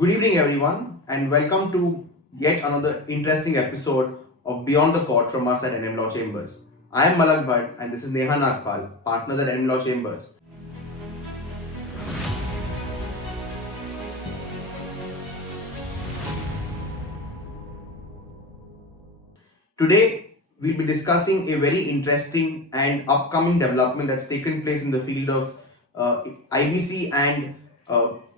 Good evening, everyone, and welcome to yet another interesting episode of Beyond the Court from us at NM Law Chambers. I am Malak Bhatt, and this is Neeha Nagpal, partners at NM Law Chambers. Today, we'll be discussing a very interesting and upcoming development that's taken place in the field of IBC and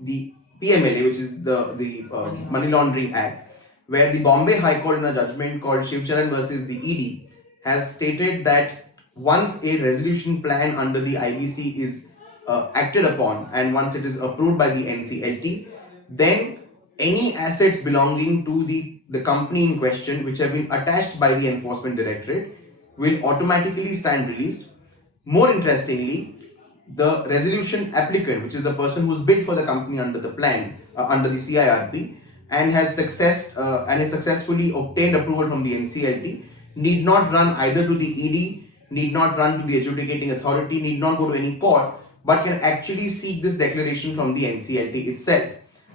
the PMLA, which is the Money Laundering Act, where the Bombay High Court, in a judgment called Shivcharan versus the ED, has stated that once a resolution plan under the IBC is acted upon and once it is approved by the NCLT, then any assets belonging to the company in question which have been attached by the enforcement directorate will automatically stand released. More interestingly, the resolution applicant, which is the person who's bid for the company under the plan, under the CIRP, and has successfully obtained approval from the NCLT, need not run either to the ED, need not run to the adjudicating authority, need not go to any court, but can actually seek this declaration from the NCLT itself.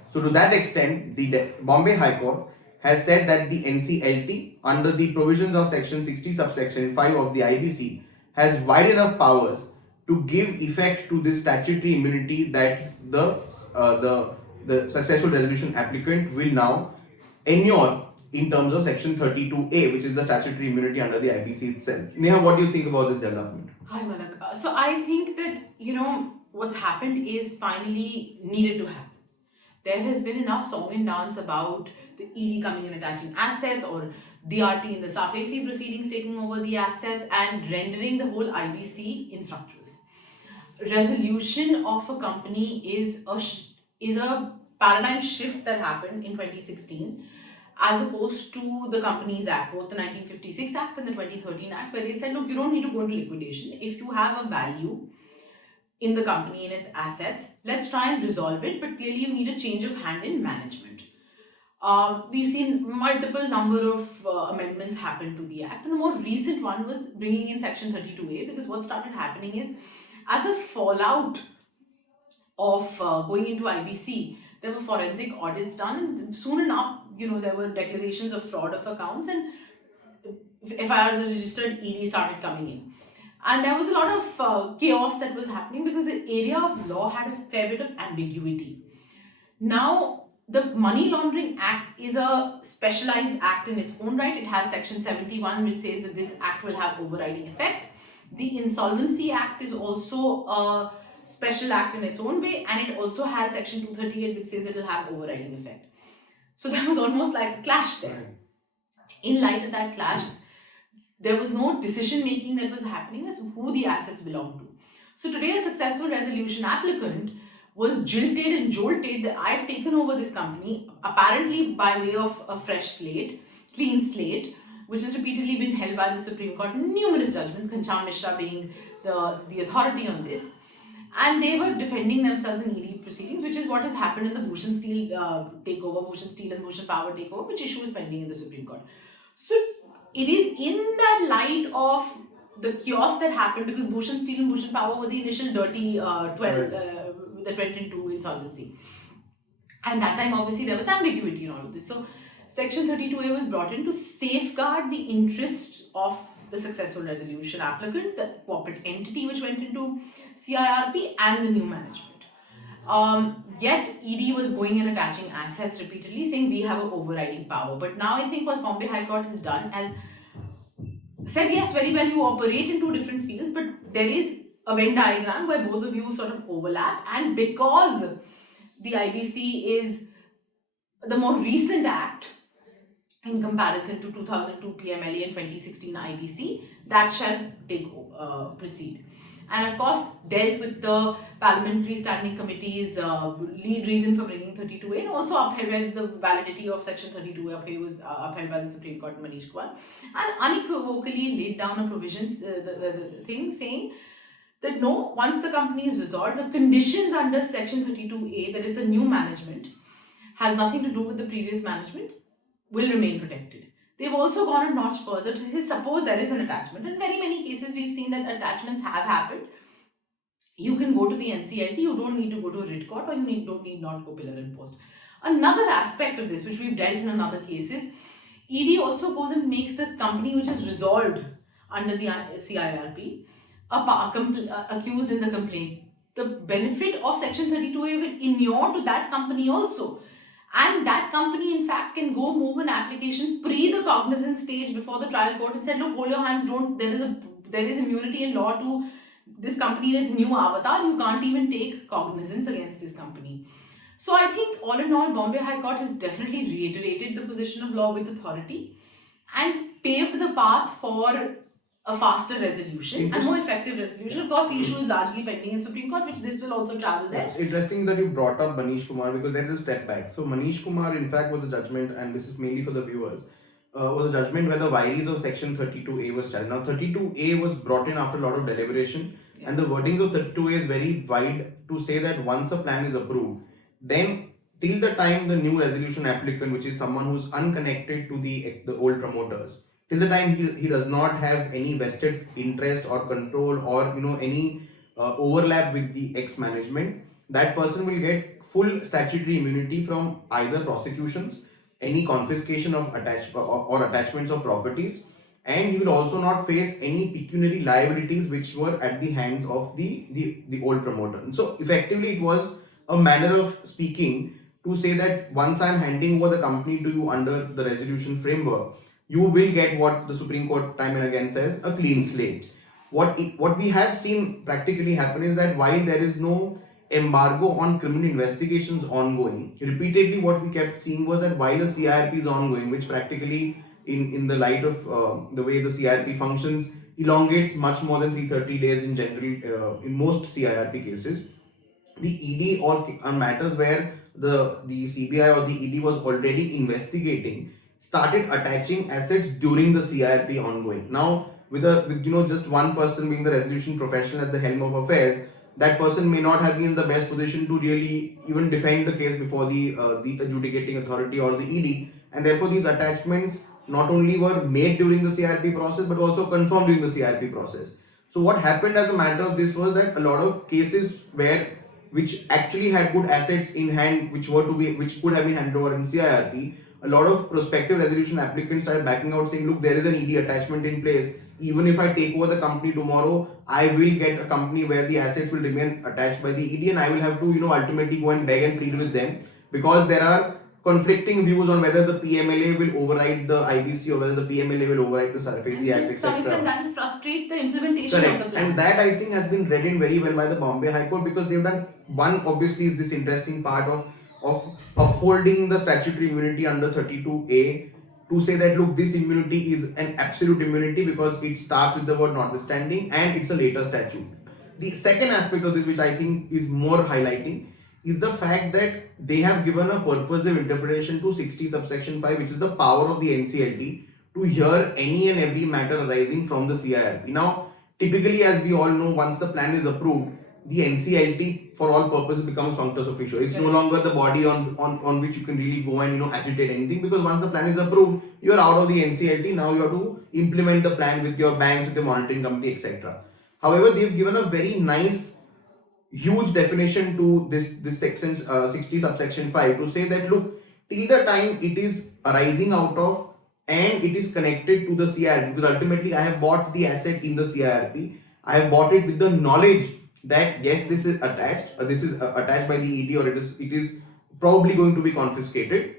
So to that extent, the Bombay High Court has said that the NCLT, under the provisions of section 60 subsection 5 of the IBC, has wide enough powers to give effect to this statutory immunity that the successful resolution applicant will now enjoy in terms of section 32A, which is the statutory immunity under the IBC itself. Neha, what do you think about this development? Hi, Malak. So I think that, what's happened is finally needed to happen. There has been enough song and dance about the ED coming and attaching assets, or DRT in the SAFAC proceedings taking over the assets and rendering the whole IBC infructuous. Resolution of a company is a paradigm shift that happened in 2016 as opposed to the Companies Act, both the 1956 Act and the 2013 Act, where they said, look, you don't need to go into liquidation. If you have a value in the company and its assets, let's try and resolve it, but clearly you need a change of hand in management. We've seen multiple number of amendments happen to the Act, and the more recent one was bringing in Section 32A, because what started happening is, as a fallout of going into IBC, there were forensic audits done, and soon enough, there were declarations of fraud of accounts, and FIRs registered, ED started coming in. And there was a lot of chaos that was happening because the area of law had a fair bit of ambiguity. Now, the Money Laundering Act is a specialized act in its own right. It has Section 71, which says that this act will have overriding effect. The Insolvency Act is also a special act in its own way, and it also has Section 238, which says it will have overriding effect. So there was almost like a clash there. In light of that clash, there was no decision making that was happening as to who the assets belong to. So today, a successful resolution applicant was jilted and jolted that I've taken over this company, apparently by way of a fresh slate, clean slate, which has repeatedly been held by the Supreme Court, numerous judgments, Ghanshyam Mishra being the authority on this. And they were defending themselves in ED proceedings, which is what has happened in the Bhushan Steel takeover, Bhushan Steel and Bhushan Power takeover, which issue is pending in the Supreme Court. So it is in that light of the chaos that happened, because Bhushan Steel and Bhushan Power were the initial dirty 12 that went into insolvency. And that time, obviously, there was ambiguity in all of this. So Section 32A was brought in to safeguard the interests of the successful resolution applicant, the corporate entity which went into CIRP, and the new management. Yet ED was going and attaching assets repeatedly, saying we have an overriding power. But now I think what Bombay High Court has done has said, yes, very well, you operate in two different fields, but there is a Venn diagram where both of you sort of overlap. And because the IBC is the more recent act in comparison to 2002 PMLA and 2016 IBC, that shall proceed. And of course, dealt with the Parliamentary Standing Committee's lead reason for bringing 32A, and also upheld the validity of Section 32A was upheld by the Supreme Court, Manish Kumar, and unequivocally laid down a provisions, the thing saying that no, once the company is dissolved, the conditions under Section 32A, that it's a new management, has nothing to do with the previous management, will remain protected. They've also gone a notch further to say, suppose there is an attachment. In very many cases, we've seen that attachments have happened. You can go to the NCLT, you don't need to go to a writ court, or you don't need not go pillar and post. Another aspect of this, which we've dealt in another cases, ED also goes and makes the company which is resolved under the CIRP accused in the complaint. The benefit of Section 32A will inure to that company also. And that company, in fact, can go move an application pre the cognizance stage before the trial court and said, look, hold your hands, don't, there is immunity in law to this company in its new avatar. You can't even take cognizance against this company. So I think all in all, Bombay High Court has definitely reiterated the position of law with authority and paved the path for a faster resolution and more effective resolution. Of course, the issue is largely pending in Supreme Court, which this will also travel there. It's interesting that you brought up Manish Kumar because there's a step back. So Manish Kumar, in fact, was a judgment, and this is mainly for the viewers, was a judgment where the vires of Section 32A was challenged. Now, 32A was brought in after a lot of deliberation, and the wordings of 32A is very wide to say that once a plan is approved, then till the time the new resolution applicant, which is someone who's unconnected to the old promoters, till the time he does not have any vested interest or control or any overlap with the ex management, that person will get full statutory immunity from either prosecutions, any confiscation of or attachments of properties, and he will also not face any pecuniary liabilities which were at the hands of the old promoter. So effectively, it was a manner of speaking to say that once I'm handing over the company to you under the resolution framework, you will get what the Supreme Court time and again says, a clean slate. What we have seen practically happen is that while there is no embargo on criminal investigations ongoing, repeatedly what we kept seeing was that while the CIRP is ongoing, which practically in the light of the way the CIRP functions, elongates much more than 330 days in general in most CIRP cases, the ED or on matters where the CBI or the ED was already investigating started attaching assets during the CIRP ongoing. Now, with just one person being the resolution professional at the helm of affairs, that person may not have been in the best position to really even defend the case before the adjudicating authority or the ED, and therefore these attachments not only were made during the CIRP process but also confirmed during the CIRP process. So what happened as a matter of this was that a lot of cases which actually had good assets in hand, which could have been handed over in CIRP, a lot of prospective resolution applicants started backing out saying, look, there is an ED attachment in place. Even if I take over the company tomorrow, I will get a company where the assets will remain attached by the ED, and I will have to, ultimately go and beg and plead with them because there are conflicting views on whether the PMLA will override the IBC or whether the PMLA will override the SARFAESI Act, etc. To that will frustrate the implementation Correct. of the plan. And that, I think, has been read in very well by the Bombay High Court because they've done one, obviously, is this interesting part of upholding the statutory immunity under 32A to say that, look, this immunity is an absolute immunity because it starts with the word notwithstanding and it's a later statute. The second aspect of this, which I think is more highlighting, is the fact that they have given a purposive interpretation to 60 subsection 5, which is the power of the NCLT to hear any and every matter arising from the CIRP. Now, typically, as we all know, once the plan is approved, the NCLT for all purposes becomes functus officio. It's no longer the body on which you can really go and agitate anything, because once the plan is approved, you are out of the NCLT. Now you have to implement the plan with your banks, with your monitoring company, etc. However, they've given a very nice huge definition to this section 60 subsection 5 to say that, look, till the time it is arising out of and it is connected to the CIRP, because ultimately I have bought the asset in the CIRP, I have bought it with the knowledge that yes, this is attached by the ED, or it is probably going to be confiscated,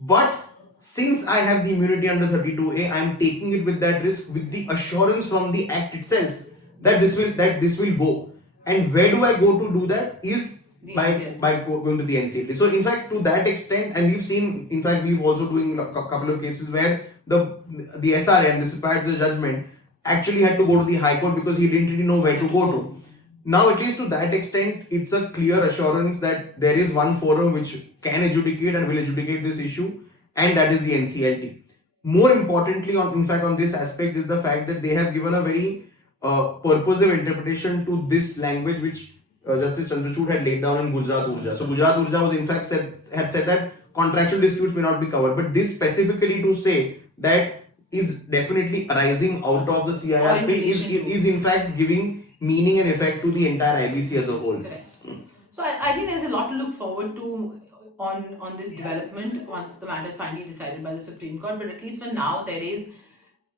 but since I have the immunity under 32A, I am taking it with that risk, with the assurance from the Act itself that this will go. And where do I go to do that? Is by going to the NCLT. So in fact, to that extent, and we've seen, in fact, we've also doing a couple of cases where the SRA, and this is prior to the judgment, actually had to go to the High Court because he didn't really know where to go to. Now, at least to that extent, it's a clear assurance that there is one forum which can adjudicate and will adjudicate this issue, and that is the NCLT. More importantly, on this aspect is the fact that they have given a very purposive interpretation to this language which Justice Chandrachud had laid down in Gujarat Urja. So Gujarat Urja was in fact had said that contractual disputes may not be covered, but this specifically to say that is definitely arising out of the CIRP is in fact giving meaning and effect to the entire IBC as a whole. Correct. So I think there's a lot to look forward to on this development once the matter is finally decided by the Supreme Court. But at least for now, there is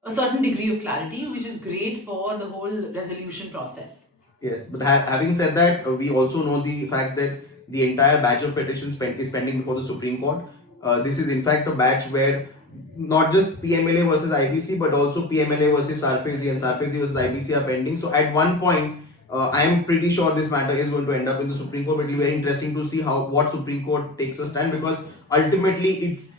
a certain degree of clarity, which is great for the whole resolution process. Yes, but having said that, we also know the fact that the entire batch of petitions is pending before the Supreme Court. This is in fact a batch where not just PMLA versus IBC, but also PMLA versus SARFAESI and SARFAESI versus IBC are pending. So at one point, I am pretty sure this matter is going to end up in the Supreme Court. It will be very interesting to see what Supreme Court takes a stand, because ultimately it's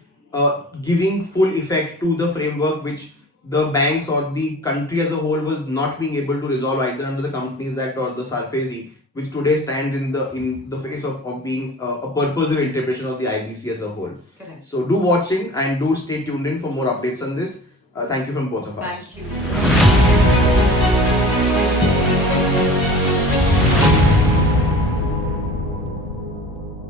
giving full effect to the framework which the banks or the country as a whole was not being able to resolve either under the Companies Act or the SARFAESI, which today stands in the face of being a purposive interpretation of the IBC as a whole. Correct. So do watching and do stay tuned in for more updates on this. Thank you from both of us. Thank you.